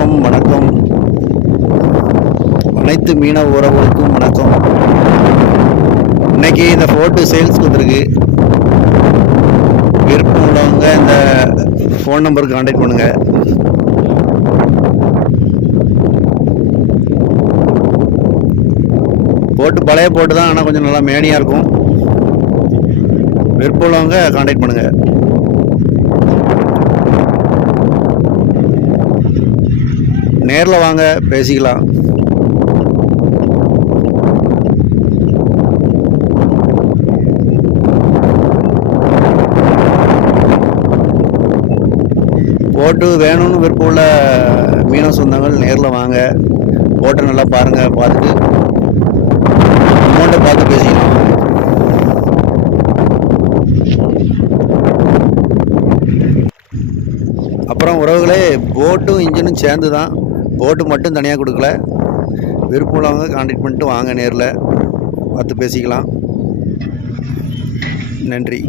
வணக்கம். அனைத்து மீனவ உறவுகளுக்கும் வணக்கம். இன்னைக்கு இந்த போட்டு சேல்ஸ்க்கு வந்திருக்கு. விருப்பம் உள்ளவங்க இந்த ஃபோன் நம்பருக்கு கான்டாக்ட் பண்ணுங்க. போட்டு பழைய போட்டு தான், ஆனால் கொஞ்சம் நல்லா மேனியாக இருக்கும். விருப்பம் உள்ளவங்க கான்டாக்ட் பண்ணுங்க. நேரில் வாங்க, பேசிக்கலாம். போட்டு வேணும்னு விருப்பம் உள்ள மீனவ சொந்தங்கள் நேரில் வாங்க, போட்டை நல்லா பாருங்கள். பார்த்துட்டு அமௌண்ட்டை பார்த்து பேசிக்கலாம். அப்புறம் உறவுகளே, போட்டும் இன்ஜினும் சேர்ந்து தான், போட்டு மட்டும் தனியாக கொடுக்கல. விருப்பம் உள்ளவங்க கான்டாக்ட் பண்ணிட்டு வாங்க, நேரில் பார்த்து பேசிக்கலாம். நன்றி.